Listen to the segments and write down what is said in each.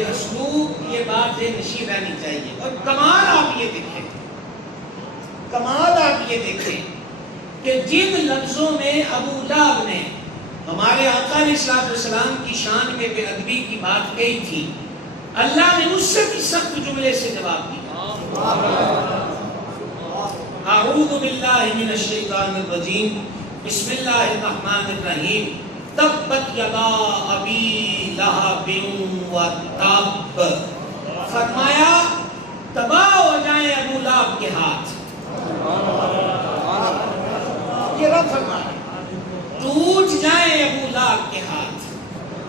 یہ اسلوب، یہ بات نشین رہنی چاہیے. اور کمال آپ یہ دیکھیں، کمال آپ یہ دیکھیں کہ جن لفظوں میں ابو لہب نے ہمارے آقا علیہ السلام کی شان میں بے ادبی کی بات کہی تھی، اللہ نے اس سے بھی سخت جملے سے جواب دیا. اعوذ باللہ من الشیطان الرجیم، بسم اللہ الرحمن الرحیم، تبت یدا ابی لہب وتب. فرمایا تباہ ہو جائیں ابو لہب کے ہاتھ. یہ رب فرمایا ٹوٹ جائیں ابو لہب کے ہاتھ،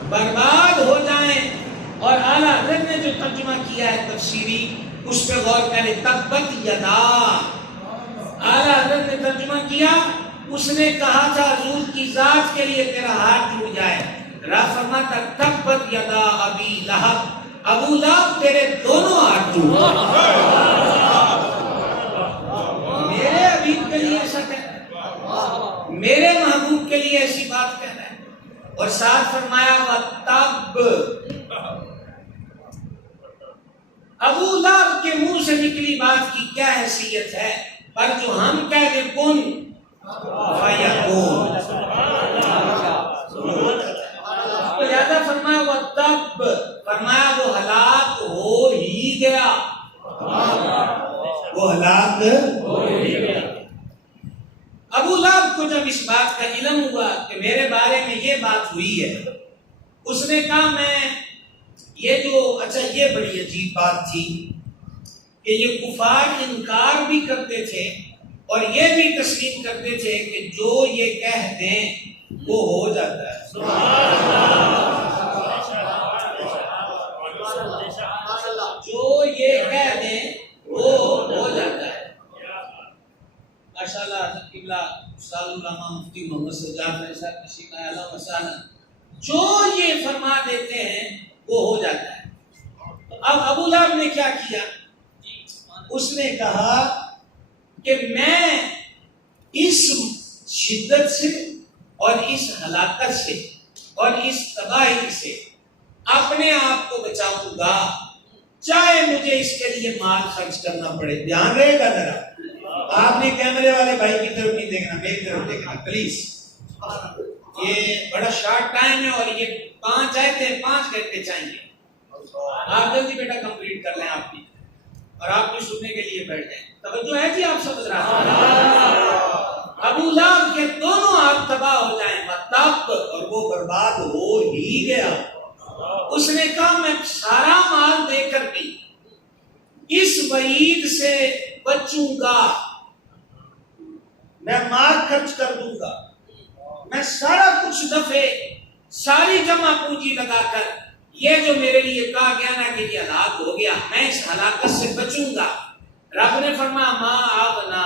برباد ہو جائیں. اور اعلیٰ حضرت نے جو ترجمہ کیا ہے تفسیری، اس پہ غور کریں. تبت یدا، اعلیٰ حضرت نے ترجمہ کیا، اس نے کہا تھا حضور کی ذات کے لیے تیرا ہاتھ ٹوٹ جائے. رب فرماتا تبت یدا ابی لہب، ابو لہب تیرے دونوں ہاتھ ٹوٹ جائے. میرے حبیب کے لیے ایسا کہنا، میرے محبوب کے لیے ایسی بات کہنا ہے. اور ساتھ فرمایا وَتَبْ، ابو لہب کے منہ سے نکلی بات کی کیا حیثیت ہے، پر جو ہم کہہ دیں کن فیکون. تو لہذا فرمایا وَتَبْ، فرمایا وہ ہلاک ہو ہی گیا، وہ ہلاک ہو ہی گیا. ابو لہب کو جب اس بات کا علم ہوا کہ میرے بارے میں یہ بات ہوئی ہے، اس نے کہا میں یہ جو اچھا یہ بڑی عجیب بات تھی کہ یہ کفار انکار بھی کرتے تھے اور یہ بھی تسلیم کرتے تھے کہ جو یہ کہہ دیں وہ ہو جاتا ہے. جو یہ کہہ دیں وہ ہو جاتا ہے. ماشاءاللہ حضرت قبلہ استاد العلماء مفتی محمد سجاد علیہ صاحب کسی کا اعلیٰ مسئلہ، جو یہ فرما دیتے ہیں وہ ہو جاتا ہے. تو اب ابو لہب نے کیا کیا، اس نے کہا کہ میں اس شدت سے اور اس ہلاکت سے اور اس تباہی سے اپنے آپ کو بچاؤں گا، چاہے مجھے اس کے لیے مال خرچ کرنا پڑے. دھیان رہے گا ذرا، آپ نے کیمرے والے بھائی کی طرف نہیں دیکھنا، میری طرف دیکھنا پلیز. یہ بڑا شارٹ ٹائم ہے اور یہ 5 آیتیں 5 گھنٹے چاہیے. آپ جلدی بیٹا کمپلیٹ کر لیں آپ کی، اور آپ بھی سننے کے لیے بیٹھ جائیں. توجہ ہے جی، آپ سمجھ رہا ہیں. ابو لہب کے دونوں ہاتھ تباہ ہو جائیں وَتَبْ، اور وہ برباد ہو ہی گیا. اس نے کہا میں سارا مال دے کر بھی اس وعید سے بچوں گا، میں مال خرچ کر دوں گا، میں سارا کچھ دفعے ساری جمع پونجی لگا کر یہ جو میرے لیے کہا گیا نا کہ یہ ہلاک ہو گیا، میں اس ہلاکت سے بچوں گا. رب نے فرمایا ما اغنا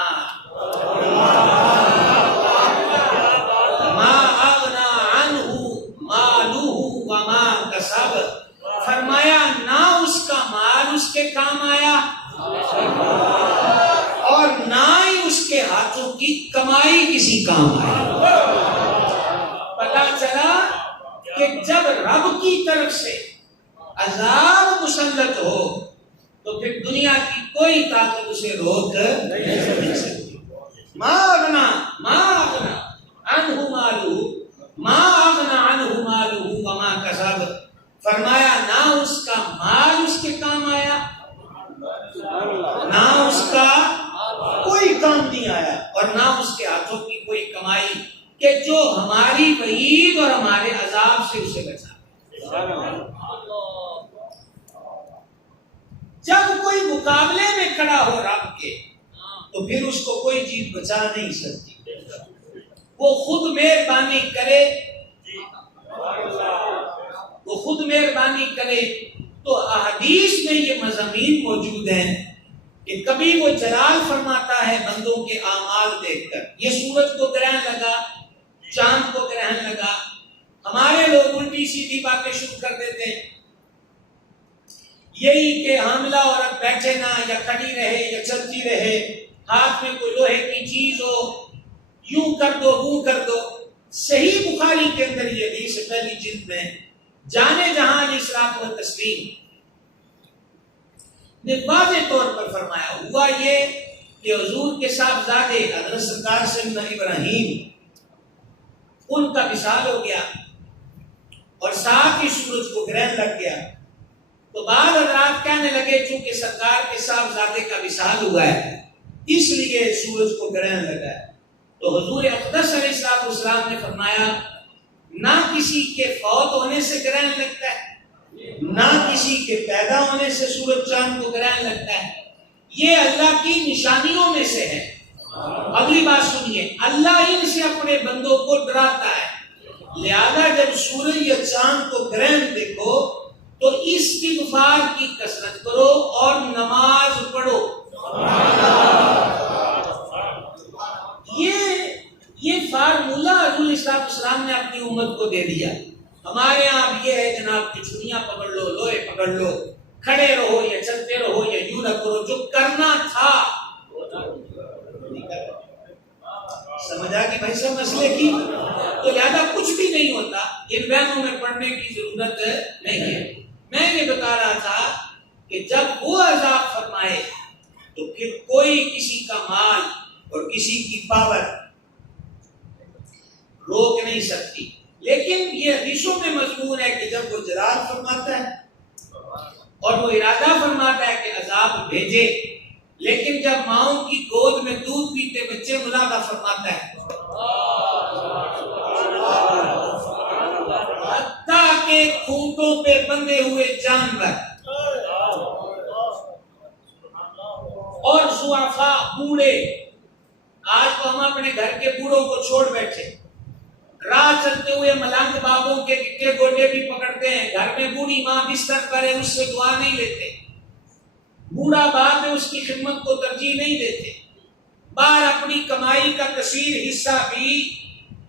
عنہ مالہ وما کسب. فرمایا نہ اس کا مال اس کے کام آیا اور نہ ہی اس کے ہاتھوں کی کمائی کسی کام آئی. پتا چلا کہ جب رب کی طرف سے عذاب مسلط ہو تو پھر دنیا کی کوئی طاقت اسے روک نہیں سکتی. ما اغنا عنہ مالہ وما کسب. فرمایا نہ اس کا مال اس کے کام آیا، نہ اس کا کوئی کام نہیں آیا، اور نہ اس کے ہاتھوں کی کوئی کمائی کہ جو ہماری وعید اور ہمارے عذاب سے اسے بچا. جب کوئی مقابلے میں کھڑا ہو رب کے تو پھر اس کو کوئی چیز بچا نہیں سکتی. وہ خود مہربانی کرے، وہ خود مہربانی کرے. تو احادیث میں یہ مضامین موجود ہیں کہ کبھی وہ جلال فرماتا ہے بندوں کے اعمال دیکھ کر. یہ سورج کو گرہن لگا، چاند کو گرہن لگا، ہمارے لوگ الٹی سیدھی باتیں شروع کر دیتے ہیں. یہی کہ حاملہ عورت بیٹھے نہ، یا کھڑی رہے یا چلتی رہے، ہاتھ میں کوئی لوہے کی چیز ہو، یوں کر دو وہ کر دو. صحیح بخاری کے اندر یہ حدیث پہلی جلد میں جانے جہاں علیہ السلام و تسلیم نے واضح طور پر فرمایا۔ ہوا یہ کہ حضور کے صاحبزادے حضرت سرکار سیدنا ابراہیم ان کا وصال ہو گیا اور ساتھ ہی سورج کو گرہن لگ گیا، تو بعض حضرات کہنے لگے چونکہ سرکار کے صاحبزادے کا وصال ہوا ہے اس لیے سورج کو گرہن لگا ہے۔ تو حضور اقدس علیہ السلام نے فرمایا نہ کسی کے فوت ہونے سے گرہن لگتا ہے، نہ کسی کے پیدا ہونے سے سورج چاند کو گرہن لگتا ہے، یہ اللہ کی نشانیوں میں سے ہے۔ اگلی بات سنیے، اللہ ان سے اپنے بندوں کو ڈراتا ہے، لہذا جب سورج یا چاند کو گرہن دیکھو تو استغفار کی کثرت کرو اور نماز پڑھو۔ یہ فارمولہ حضور اسلام السلام نے اپنی امت کو دے دیا۔ ہمارے یہاں اب یہ ہے جناب کہ چھڑیاں پکڑ لو، لوہے پکڑ لو، کھڑے رہو یا چلتے رہو یا یوں نہ کرو، جو کرنا تھا سمجھا کہ بھائی سب مسئلے کی، تو لہذا کچھ بھی نہیں ہوتا، ان بہنوں میں پڑھنے کی ضرورت نہیں ہے۔ میں یہ بتا رہا تھا کہ جب وہ عذاب فرمائے تو پھر کوئی کسی کا مال اور کسی کی پاور روک نہیں سکتی، لیکن یہ حدیثوں میں مضمون ہے کہ جب وہ جلال فرماتا ہے اور وہ ارادہ فرماتا ہے کہ عذاب بھیجے، لیکن جب ماؤں کی گود میں دودھ پیتے بچے ملاحظہ فرماتا ہے حتیٰ کہ کھوٹوں پہ بندھے ہوئے جانور اور ضعفاء بوڑھے، آج تو ہم اپنے گھر کے بوڑھوں کو چھوڑ بیٹھے، راہ چلتے ہوئے ملنگ بابوں کے گٹے گوٹے بھی پکڑتے ہیں، گھر میں بوڑھی ماں بستر پر ہے اس سے دعا نہیں لیتے، بوڑھا باپ ہے اس کی خدمت کو ترجیح نہیں دیتے، باہر اپنی کمائی کا کثیر حصہ بھی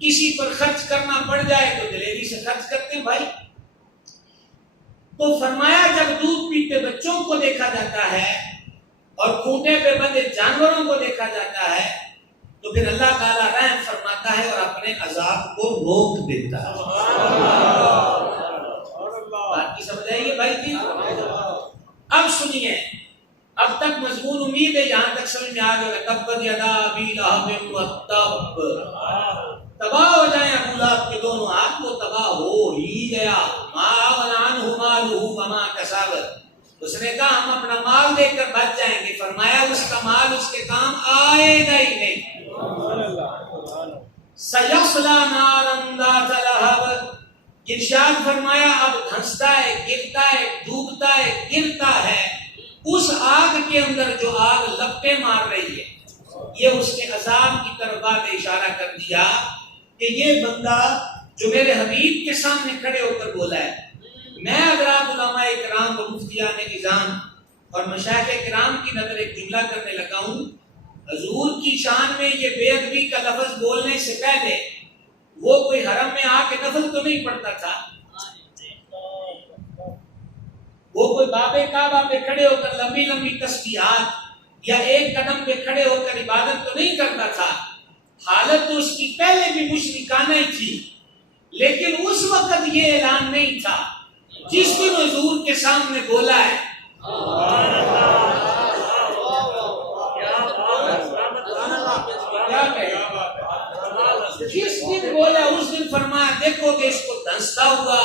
کسی پر خرچ کرنا پڑ جائے تو دلیری سے خرچ کرتے ہیں بھائی۔ تو فرمایا جب دودھ پیتے بچوں کو دیکھا جاتا ہے اور کھوٹے پہ بندے جانوروں کو دیکھا جاتا ہے تو پھر اللہ تعالیٰ رحم فرماتا ہے اور اپنے عذاب کو روک دیتا ہے۔ بات کی سمجھ آئیے بھائی جی؟ اب سنیے، اب تک مضمون امید ہے یہاں تک سمجھ میں آ گیا، تبت یدا ابی لہب وتب، تباہ ہو جائیں ابو لہب کے دونوں ہاتھ، وہ تباہ ہو ہی گیا، ما اغنی عنہ مالہ وما کسب، اس نے کہا ہم اپنا مال دے کر بچ جائیں گے، فرمایا اس کا مال اس کے کام آئے گا ہی نہیں۔ سیصلی نارا ذات لہب، ارشاد فرمایا اب دھنستا ہے، گرتا ہے، ڈوبتا ہے، گرتا ہے اس آگ کے اندر جو آگ لپٹیں مار رہی ہے۔ یہ اس کے عذاب کی طرف بات اشارہ کر دیا کہ یہ بندہ جو میرے حبیب کے سامنے کھڑے ہو کر بولا ہے۔ میں حضرات علماء کرام و مفتیان نظام اور مشائخ کرام کی نظر ایک جملہ کرنے لگا ہوں، حضور کی شان میں یہ بے ادبی کا لفظ بولنے سے پہلے وہ کوئی حرم میں آ کے نفل تو نہیں پڑھتا تھا، وہ کوئی بابے کعبہ پہ کھڑے ہو کر لمبی لمبی تسبیحات یا ایک قدم پہ کھڑے ہو کر عبادت تو نہیں کرتا تھا، حالت تو اس کی پہلے بھی مشرکانہ ہی تھی، لیکن اس وقت یہ اعلان نہیں تھا جس دن حضور کے سامنے بولا ہے۔ جس دن بولا اس دن فرمایا دیکھو کہ اس کو دھنستا ہوا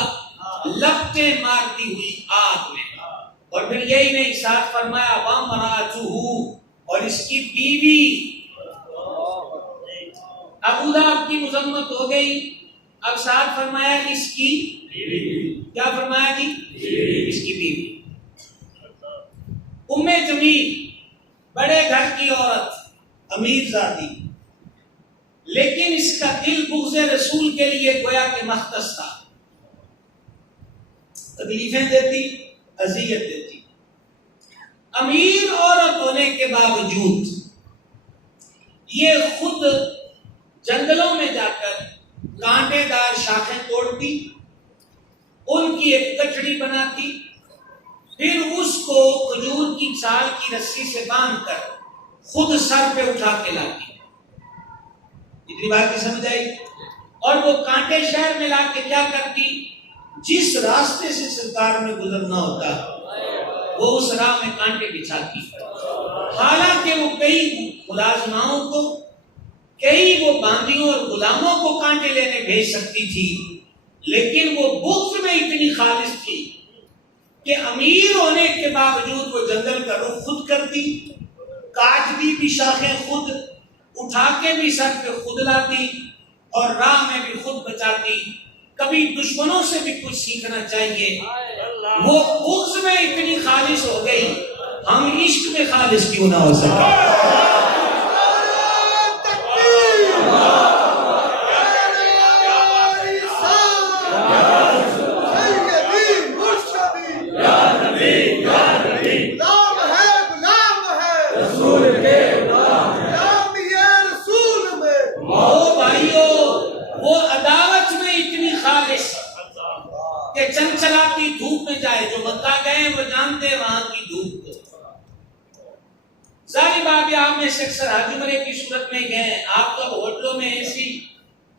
لپٹیں مارتی ہوئی آگ میں، اور پھر یہی نہیں ساتھ فرمایا وَامْرَأَتُهُ، اور اس کی بیوی۔ ابو لہب کی مذمت ہو گئی، اب ساتھ فرمایا اس کی کیا فرمایا جی؟ اس کی بیوی۔ ام جمیل بڑے گھر کی عورت، امیر ذاتی، لیکن اس کا دل بغض رسول کے لیے گویا کہ مختص تھا، تکلیفیں دیتی، اذیت دیتی۔ امیر عورت ہونے کے باوجود یہ خود جنگلوں میں جا کر کانٹے دار شاخیں توڑتی، ان کی ایک کچڑی بناتی، پھر اس کو کھجور کی چھال کی رسی سے باندھ کر خود سر پہ اٹھا کے لاتی۔ اتنی بات کی سمجھ آئی؟ اور وہ کانٹے شہر میں لا کے کیا کرتی؟ جس راستے سے سرکار میں گزرنا ہوتا وہ اس راہ میں کانٹے بچھاتی، حالانکہ وہ کئی ملازماؤں کو، کئی وہ باندیوں اور غلاموں کو کانٹے لینے بھیج سکتی تھی، لیکن وہ بغض میں اتنی خالص تھی کہ امیر ہونے کے باوجود وہ جنگل کا رخ خود کرتی، کاٹتی بھی شاخیں خود، اٹھا کے بھی سر پہ خود لاتی اور راہ میں بھی خود بچاتی۔ کبھی دشمنوں سے بھی کچھ سیکھنا چاہیے۔ وہ بغض میں اتنی خالص ہو گئی، ہم عشق میں خالص کیوں نہ ہو سکے؟ چند چلاتی دھوپ میں جائے، جو مکہ گئے وہ جانتے وہاں کی دھوپ کو۔ ظاہر بات ہے آپ میں سے اکثر حج عمرے کی صورت میں گئے، آپ تو ہوٹلوں میں اے سی،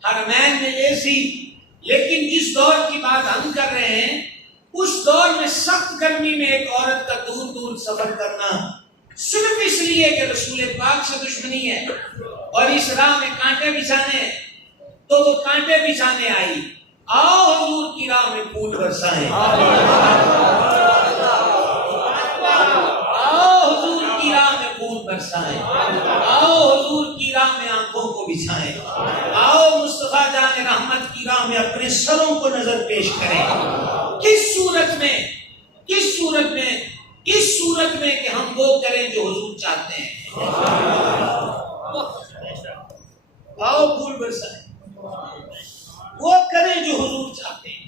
حرمین میں اے سی، لیکن جس دور کی بات ہم کر رہے ہیں اس دور میں سخت گرمی میں ایک عورت کا دور دور سفر کرنا صرف اس لیے کہ رسول پاک سے دشمنی ہے اور اس راہ میں کانٹے بچھانے ہیں، تو وہ کانٹے بچھانے آئی۔ آؤ حضور کی راہ میں پھول برسائیں، آؤ حضور کی راہ میں پھول برسائیں، آؤ حضور کی راہ میں آنکھوں کو بچھائیں، آؤ مصطفیٰ جان رحمت کی راہ میں اپنے سروں کو نظر پیش کریں۔ کس صورت میں، کس صورت میں، اس صورت میں کہ ہم وہ کریں جو حضور چاہتے ہیں۔ آؤ پھول برسائیں، وہ کریں جو حضور چاہتے ہیں،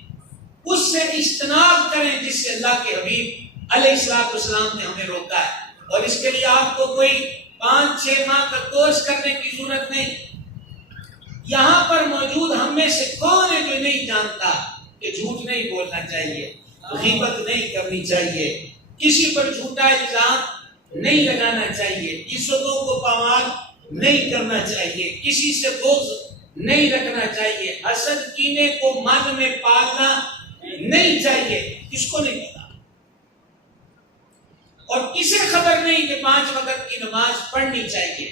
اس سے اجتناب کریں جس سے اللہ کے حبیب علیہ السلام نے ہمیں روکا ہے۔ اور اس کے لیے آپ کو کوئی 5-6 ماہ کا کورس کرنے کی ضرورت نہیں۔ یہاں پر موجود ہم میں سے کون ہے جو نہیں جانتا کہ جھوٹ نہیں بولنا چاہیے، غیبت نہیں کرنی چاہیے، کسی پر جھوٹا الزام نہیں لگانا چاہیے، عزتوں کو پامال نہیں کرنا چاہیے، کسی سے بغض نہیں رکھنا چاہیے، حسد کینے کو من میں پالنا نہیں چاہیے۔ کس کو نہیں پتا؟ اور کسے خبر نہیں کہ 5 وقت کی نماز پڑھنی چاہیے،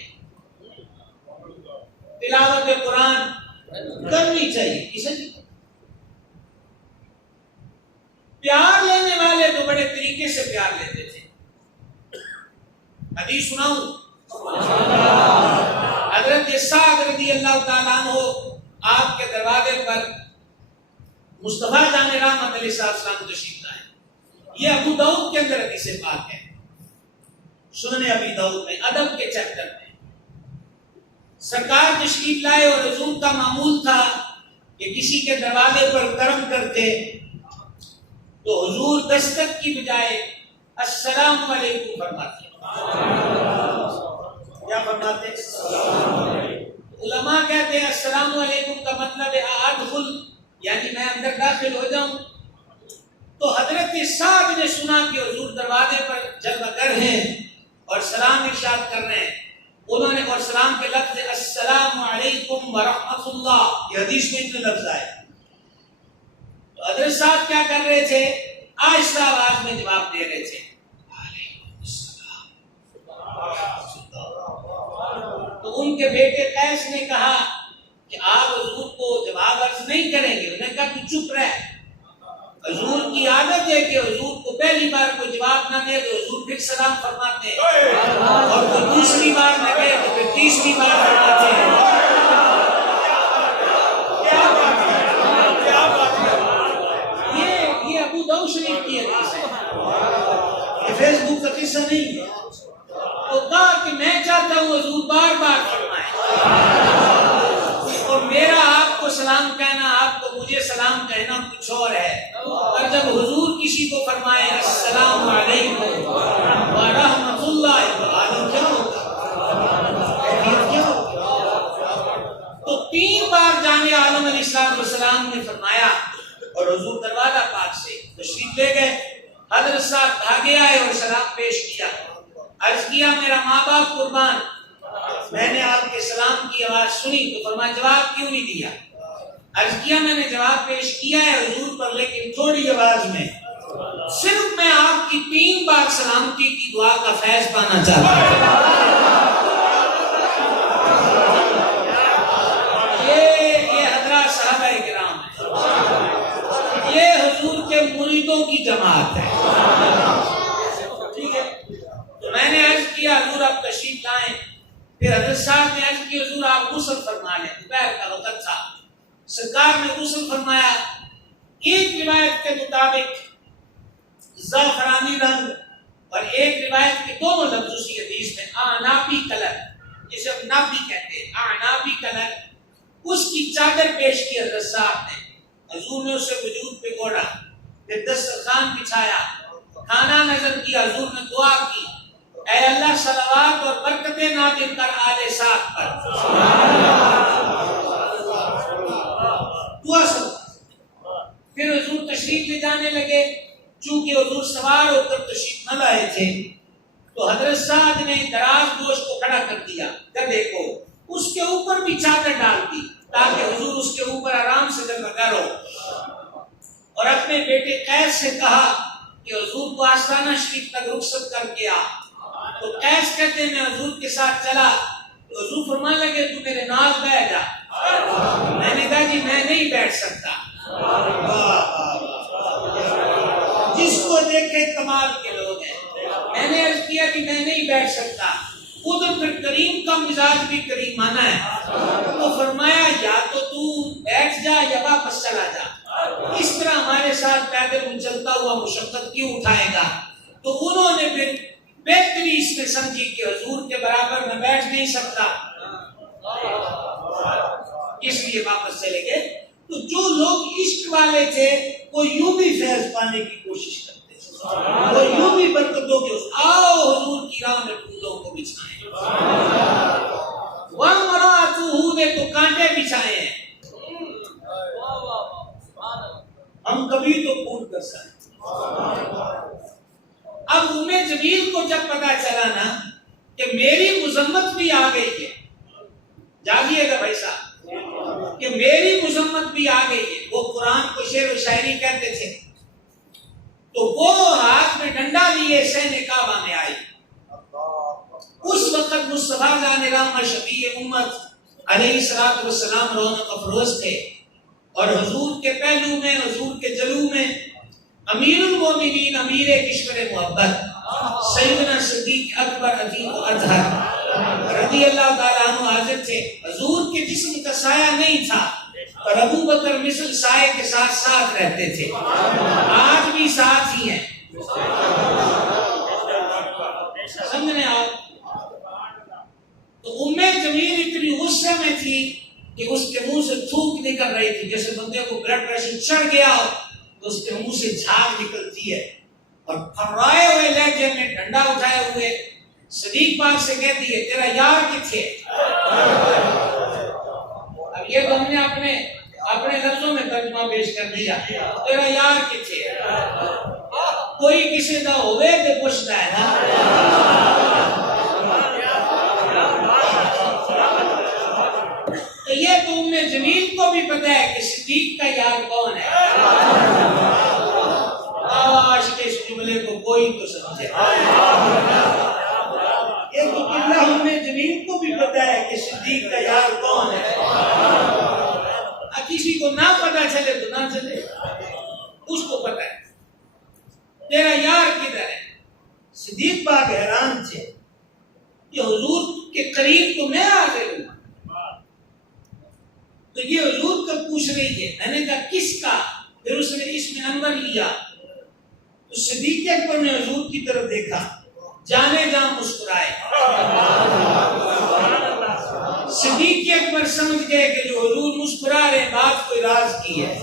تلاوت قرآن کرنی چاہیے، کسے نہیں؟ پیار لینے والے تو بڑے طریقے سے پیار لیتے تھے۔ حدیث سناؤں؟ حضرت سعد رضی اللہ تعالیٰ عنہ آپ کے دروازے پر مصطفیٰ جان رحمت علیہ السلام تشریف لائے۔ یہ ابو داؤد کے اندر حدیث پاک ہے، سنن ابی داؤد میں ادب کے چیپٹر میں سرکار تشریف لائے اور حضور کا معمول تھا کہ کسی کے دروازے پر کرم کرتے تو حضور دستک کی بجائے السلام علیکم فرماتے۔ کیا فرماتے؟ علماء کہتے ہیں السلام علیکم کا مطلب ہے ادخل، یعنی میں اندر داخل ہو جاؤں۔ تو حضرت سعد نے سنا کہ حضور دروازے پر جلوہ گر ہیں اور سلام ارشاد کر رہے ہیں، انہوں نے اور سلام کے لفظ السلام علیکم ورحمۃ اللہ، یہ حدیث میں اتنے لفظ آئے۔ تو حضرت صاحب کیا کر رہے تھے؟ آہستہ آواز میں جواب دے رہے تھے، تو ان کے بیٹے قیس نے کہا کہ آپ حضور کو جواب عرض نہیں کریں گے؟ انہوں نے کہا تو چپ رہ، حضور کی عادت ہے کہ حضور کو پہلی بار کوئی جواب نہ دے تو حضور پھر سلام فرماتے ہیں، اور کوئی دوسری بار نہ دے تو پھر تیسری بار فرماتے ہیں۔ یہ ابو داؤد شریف کی حدیث ہے، یہ فیس بک کا قصہ نہیں ہے۔ تو کہا کہ میں چاہتا ہوں حضور بار بار فرمائیں، اور میرا آپ کو سلام کہنا، آپ کو مجھے سلام کہنا کچھ اور ہے، اور جب حضور کسی کو فرمائے السلام علیکم ورحمۃ اللہ تو عالم کیا ہوگا؟ کیا ہوگا؟ تو 3 بار جانے عالم علیہ السلام نے فرمایا اور حضور دروازہ پاک سے تشریف لے گئے۔ حضرت صاحب بھاگے آئے اور سلام پیش کیا، عرض کیا میرا ماں باپ قربان، میں نے آپ کے سلام کی آواز سنی، تو فرمایا جواب کیوں نہیں دیا؟ عرض کیا میں نے جواب پیش کیا ہے حضور پر، لیکن تھوڑی آواز میں، صرف میں آپ کی 3 بار سلامتی کی دعا کا فیض پانا چاہتا ہوں. یہ حضرات صحابہ کرام ہیں، یہ حضور کے مریدوں کی جماعت ہے. ٹھیک ہے، تو میں نے عرض کیا حضور آپ تشریف لائیں. پھر حضرت صاحب نے عرض کی حضور آپ غسل فرما لیں. دوپہر کا وقت تھا، سرکار نے غسل فرمایا. ایک روایت کے مطابق زعفرانی رنگ اور ایک روایت کے دونوں لفظ اسی حدیث میں آنابی کلر، جسے ہم نابی کہتے ہیں، آنابی کلر، اس کی چادر پیش کی حضرت صاحب نے. حضور نے اسے وجود پہ گوڑا، پھر دسترخوان بچھایا، کھانا نظر کیا. حضور نے دعا کی، اے اللہ صلوات اور برکتیں نازل کر آل ساتھ پر. دعا سن. پھر حضور تشریف لے جانے لگے. چونکہ حضور سوار ہو کر تشریف نہ لائے تھے تو حضرت سعد نے دراز گوش کو کھڑا کر دیا گدھے کو، اس کے اوپر بھی چادر ڈال دی تاکہ حضور اس کے اوپر آرام سے لگا رہو. اور اپنے بیٹے قیس سے کہا کہ حضور کو آستانہ شریف تک رخصت کر کے آ. تو قیس کہتے میں حضور کے ساتھ چلا تو حضور فرمانے لگے تو میرے ناز بیٹھ جا. میں نے کہا جی میں نہیں بیٹھ سکتا. جس کو دیکھے کمال کے لوگ ہیں. میں نے عرض کیا کہ میں نہیں بیٹھ سکتا. ادھر پھر کریم کا مزاج بھی کریم آنا ہے تو فرمایا یا تو بیٹھ جا یا واپس چلا جا. اس طرح ہمارے ساتھ پیدل چلتا ہوا مشقت کیوں اٹھائے گا. تو انہوں نے پھر بہتری اس میں سمجھی کہ حضور کے برابر میں بیٹھ نہیں سکتا، اس لیے واپس چلے گئے. تو جو لوگ عشق والے تھے وہ یوں بھی فیض پانے کی کوشش کرتے تھے، وہ یوں بھی برکتوں کے آؤ حضور کی راہ میں پھولوں کو بچھائیں. وَامْرَأَتُهُ نے تو کانٹے بچھائے ہیں. ہم کبھی تو پھول کر سائیں. اب جمیل کو جب پتا چلا نا کہ میری مذمت بھی آ گئی ہے، جاگیے گا بھائی صاحب، کہ میری مذمت بھی آ گئی ہے. وہ قرآن کو شعر و شاعری کہتے تھے تو وہ ہاتھ میں ڈنڈا لیے سہنے کعبہ میں آئی. اس وقت مصطفیٰ جان رحمہ شفیع امت علیہ الصلوۃ والسلام رونق افروز تھے اور حضور کے پہلو میں، حضور کے جلو میں امیر المومنین، امیر کشور محبت سیدنا صدیق اکبر عتیق اطہر رضی اللہ تعالیٰ عنہ حاضر تھے. حضور کے جسم کا سایہ نہیں تھا اور ابو بکر مثل سائے کے ساتھ ساتھ رہتے تھے، آج بھی ساتھ ہی ہیں. سمجھنے آپ. تو جمیل اتنی غصے میں تھی کہ اس کے منہ سے تھوک نکل رہی تھی، جیسے بندے کو بلڈ پریشر چڑھ گیا ہو تو اس کے منہ سے جھاگ نکلتی ہے. اور پھرائے ہوئے لہجے میں ڈنڈا اٹھائے ہوئے صدیق پاک سے کہتی ہے تیرا یار کتھے ہے. اب یہ تو ہم نے اپنے لفظوں میں ترجمہ پیش کر دیا، تیرا یار کتھے ہے. کوئی کسی دا ہوئے تے پوچھتا ہے نا. تو یہ تو جمیل کو بھی پتا ہے کہ صدیق کا یار کون ہے. آج کے اس جملے کو کوئی تو سمجھے. یہ تو اللہ جمیل کو بھی پتا ہے کہ صدیق کا یار کون ہے. کسی کو نہ پتا چلے تو نہ چلے، اس کو پتا ہے تیرا یار کدھر ہے. صدیق پاک حیران تھے کہ حضور کے قریب تو میں آ گئی ہوں. تو یہ حضور کا پوچھ رہی ہے. میں نے کہا کس کا؟ پھر اس نے اسم انور لیا. تو صدیق اکبر نے حضور کی طرف دیکھا، جانے جاں مسکرائے. صدیق اکبر سمجھ گئے کہ جو حضور مسکرا رہے بات کوئی راز کی ہے.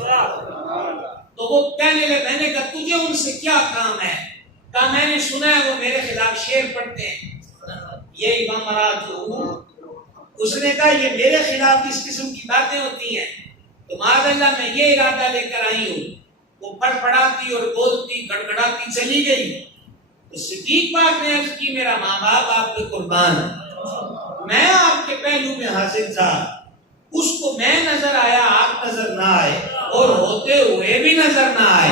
تو وہ کہنے لگے، میں نے کہا تجھے ان سے کیا کام ہے؟ کہا میں نے سنا ہے وہ میرے خلاف شعر پڑھتے ہیں. یہ امام مراد اس نے کہا یہ میرے خلاف اس قسم کی باتیں ہوتی ہیں تو معاذ اللہ میں یہ ارادہ لے کر آئی ہوں. وہ پڑھ پڑھاتی اور بولتی گڑگڑاتی چلی گئی. تو صدیق پاک نے عرض کی میرا ماں باپ آپ کے قربان، میں آپ کے پہلو میں حاضر تھا، اس کو میں نظر آیا آپ نظر نہ آئے اور ہوتے ہوئے بھی نظر نہ آئے.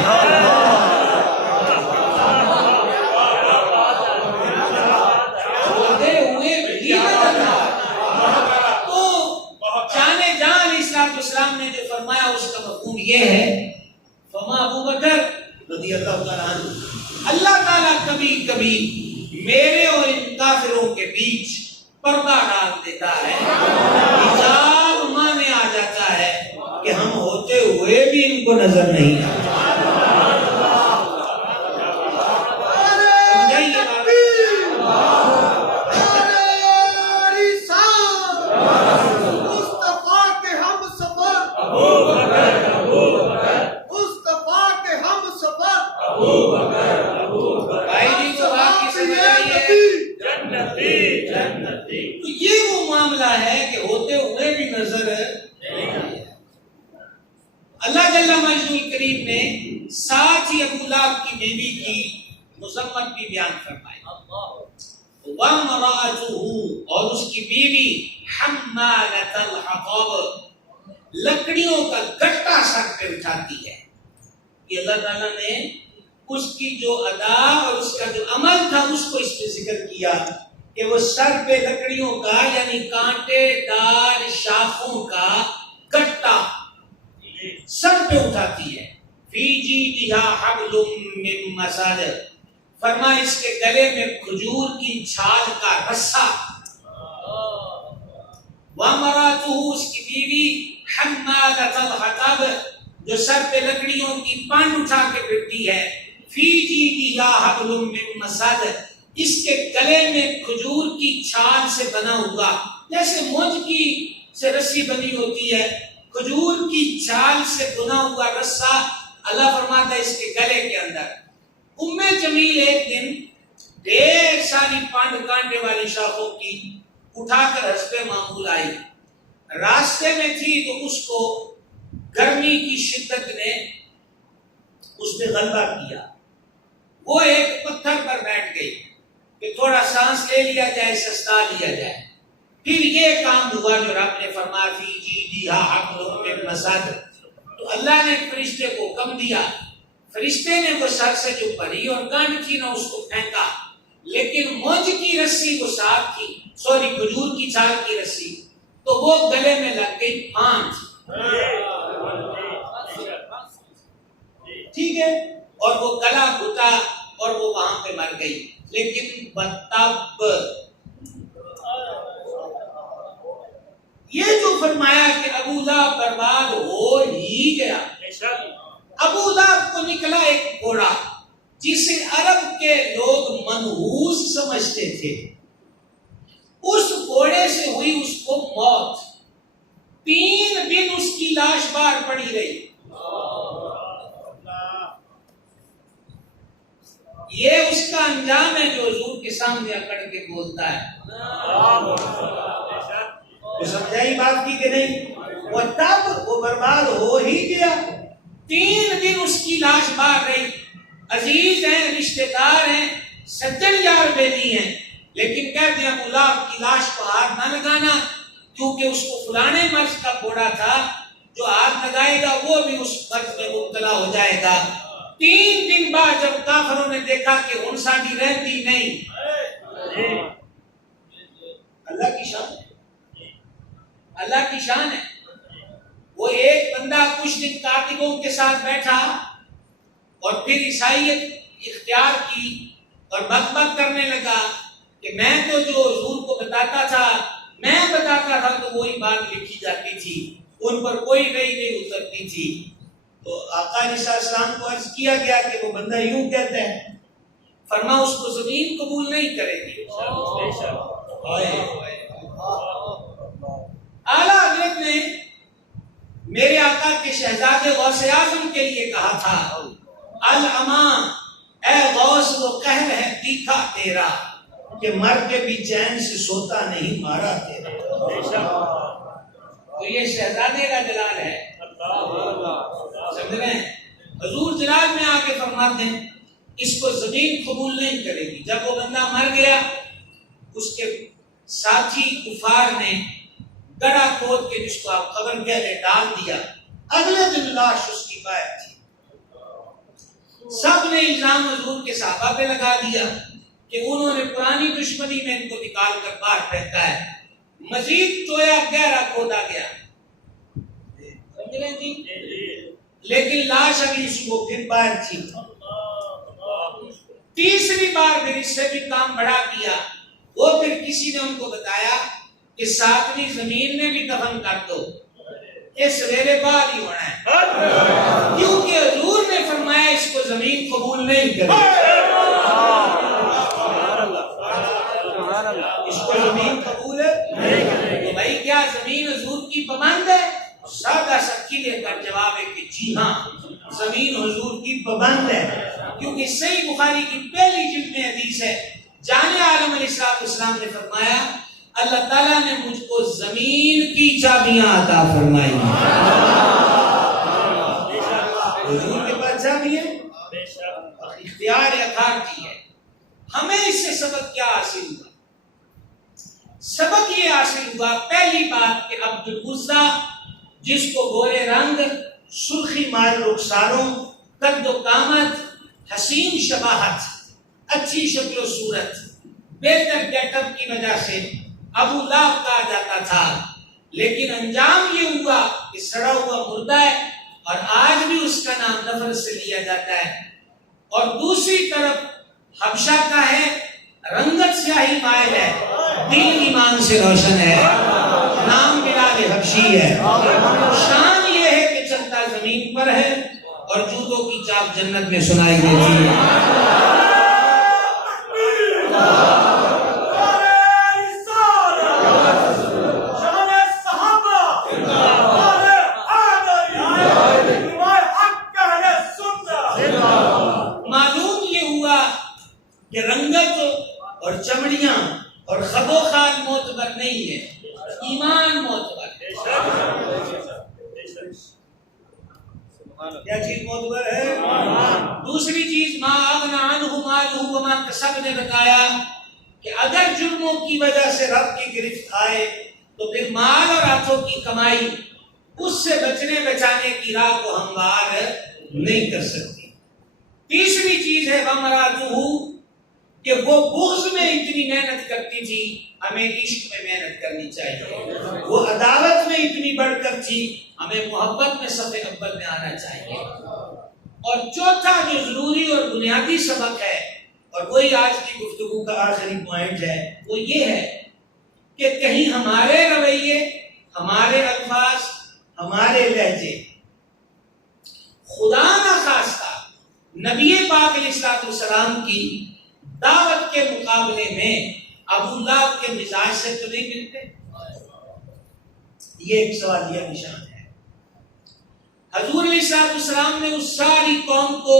رضی اللہ تعالیٰ عنہ، اللہ تعالیٰ کبھی کبھی میرے اور ان کافروں کے بیچ پردہ ڈال دیتا ہے، حجاب مانے آ جاتا ہے کہ ہم ہوتے ہوئے بھی ان کو نظر نہیں آتا۔ تو یہ وہ معاملہ ہے کہ ہوتے ہوئے بھی نظر نہیں آیا۔ اللہ جل مجدول کریم نے ساتھ ہی ابو لہب کی بیوی کی مذمت بھی بیان فرمائی، وَامْرَأَتُهُ، اور اس کی بیوی حمالۃ الحطب، لکڑیوں کا گٹا سر پہ اٹھاتی ہے۔ یہ اللہ تعالیٰ نے اس کی جو ادا اور اس کا جو عمل تھا اس کو اس میں ذکر کیا کہ وہ سر پہ لکڑیوں کا یعنی کانٹے دار شاخوں کا گٹا سر پہ اٹھاتی ہے۔ فی جیدہا حبل من مسد، فرمایا اس کے گلے میں کھجور کی چھال کا رسا۔ وَامْرَأَتُهُ، اس کی بیوی حمالۃ الحطب، جو سر پہ لکڑیوں کی پانڈ اٹھا کے پھرتی ہے۔ فی جیدہا حبل من مسد، اس کے گلے میں کھجور کی چھال سے بنا ہوا، جیسے مونج کی سے رسی بنی ہوتی ہے، کھجور کی چھال سے بنا ہوا رسا اللہ فرماتا ہے اس کے گلے کے اندر۔ ام جمیل ایک دن ڈھیر ساری پانڈ کانٹے والی شاخوں کی اٹھا کر حسب معمول آئی، راستے میں تھی تو اس کو گرمی کی شدت نے اس نے غلبہ کیا، وہ ایک پتھر پر بیٹھ گئی کہ تھوڑا سانس لے لیا جائے، سستا لیا جائے۔ پھر یہ کام ہوا جو رب نے فرمایا فی جیدہا حبل من مسد، تو اللہ نے فرشتے کو حکم دیا، فرشتے نے وہ سر سے جو پری اور گانٹ تھی نا اس کو پھینکا، لیکن مونج کی رسی وہ ساتھ تھی، سوری کھجور کی چھال کی رسی، تو وہ گلے میں لگ گئی پھانس، ٹھیک ہے، اور وہ گلا گھٹا اور وہ وہاں پہ مر گئی۔ لیکن بتب، یہ جو فرمایا کہ ابو لہب برباد ہو ہی گیا، ابو لہب کو نکلا ایک گھوڑا جسے عرب کے لوگ منحوس سمجھتے تھے، اس گھوڑے سے ہوئی اس کو موت، 3 دن اس کی لاش باہر پڑی رہی۔ یہ اس کا انجام ہے جو حضور کے سامنے اکڑ کے بولتا ہے۔ تو سمجھائی بات کی کہ نہیں؟ وہ تب وہ برباد ہو ہی گیا، 3 دن اس کی لاش باہر رہی۔ عزیز ہیں، رشتہ دار ہیں، سجن یار بیلی ہیں، لیکن کہتے ہیں ابو لہب کی لاش کو ہاتھ نہ لگانا کیونکہ اس کو فلانے مرض کا گھوڑا تھا، جو ہاتھ لگائے گا وہ بھی اس مرض میں مبتلا ہو جائے گا۔ 3 دن بعد جب کافروں نے دیکھا کہ ان ساڈی رہتی نہیں، اللہ کی شان ہے، اللہ کی شان ہے۔ وہ ایک بندہ کچھ دن کاتبوں کے ساتھ بیٹھا اور پھر عیسائیت اختیار کی اور بک کرنے لگا کہ میں تو جو حضور کو بتاتا تھا، میں بتاتا تھا تو وہی بات لکھی جاتی تھی، ان پر کوئی رئی نہیں اترتی تھی۔ تو آقا علیہ السلام کو عرض کیا گیا کہ وہ بندہ یوں کہتا ہے، فرما اس کو زمین قبول نہیں کرے گی۔ اعلیٰ حضرت نے میرے آقا کے شہزادے غوث اعظم کے لیے کہا تھا، الامان، اے غوث وہ قہر ہے تیکھا تیرا کہ مر کے بھی چین سے سوتا نہیں مارا تیرا۔ تو یہ شہزادے کا جلال ہے، سمجھ رہے ہیں؟ حضور جلال میں آ کے فرماتے ہیں اس کو زمین قبول نہیں کرے گی۔ جب وہ بندہ مر گیا، اس کے ساتھی کفار نے گڑھا کھود کے جس کو آپ قبر کہہ لیں ڈال دیا، اگلے دن لاش اس کی غائب تھی۔ سب نے الزام حضور کے صحابہ پہ لگا دیا کہ انہوں نے پرانی دشمنی میں ان کو نکال کر باہر پھینکا ہے۔ مزید ٹویا گہرا کھودا گیا، سمجھ رہے تھی، لیکن لاش اگلی صبح پھر باہر تھی۔ تیسری بار پھر اس سے بھی کام بڑا کیا، وہ پھر کسی نے ان کو بتایا کہ ساتویں زمین میں بھی دفن کر دو، یہ سویرے بعد ہی ہونا ہے، کیونکہ حضور نے فرمایا اس کو زمین قبول نہیں کرے، اس کو زمین قبول نہیں کرے۔ تو بھائی کیا زمین حضور کی پابند ہے؟ سادہ سا کلیئر کر جواب ہے کہ جی ہاں، زمین حضور کی پابند ہے، کیونکہ صحیح بخاری کی پہلی جلد میں حدیث ہے، جان عالم علیہ السلام نے فرمایا اللہ تعالیٰ نے مجھ کو زمین کی چابیاں عطا فرمائی۔ حضور کے پاس چابیاں اختیار اختیار کی ہے۔ ہمیں اس سے سبق کیا حاصل ہوا؟ سبق یہ حاصل ہوا، پہلی بات کہ عبد العزیٰ جس کو گورے رنگ، سرخی مال رخساروں، قد و قامت، حسین شباہت، اچھی شکل و صورت، بہتر گیٹ اپ کی وجہ سے ابو لہب کہا جاتا تھا، لیکن انجام یہ ہوا کہ سڑا ہوا مردہ ہے اور آج بھی اس کا نام نفرت سے لیا جاتا ہے۔ اور دوسری طرف حبشہ کا ہے، رنگت سیاہی مائل ہے، دل ایمان سے روشن ہے، نام بلال حبشی ہے، شان یہ ہے کہ چلتا زمین پر ہے اور جوتوں کی چاپ جنت میں سنائی دیتی ہے۔ معلوم یہ ہوا کہ رنگت اور چمڑیاں اور خد و خال معتبر نہیں ہے، ایمان معتبر ہے۔ کیا چیز معتبر ہے؟ دوسری چیز ما اغنى عنہ مالہ وما کسب نے بتایا کہ اگر جرموں کی وجہ سے رب کی گرفت آئے تو پھر مال اور ہاتھوں کی کمائی اس سے بچنے بچانے کی راہ کو ہموار نہیں کر سکتی۔ تیسری چیز ہے وَمَرَاتُهُ کہ وہ بغض میں اتنی محنت کرتی تھی، ہمیں عشق میں محنت کرنی چاہیے، وہ عداوت میں اتنی بڑھ کر تھی، ہمیں محبت میں صف اول میں آنا چاہیے۔ اور چوتھا جو ضروری اور بنیادی سبق ہے، اور وہی آج کی گفتگو کا آخری پوائنٹ ہے، وہ یہ ہے کہ کہیں ہمارے رویے، ہمارے الفاظ، ہمارے لہجے خدا نہ خواستہ نبی پاک علیہ السلام کی دعوت کے مقابلے میں ابو لہب کے مزاج سے تو نہیں ملتے؟ یہ ایک سوالیہ نشان ہے۔ حضور علیہ السلام نے اس ساری قوم کو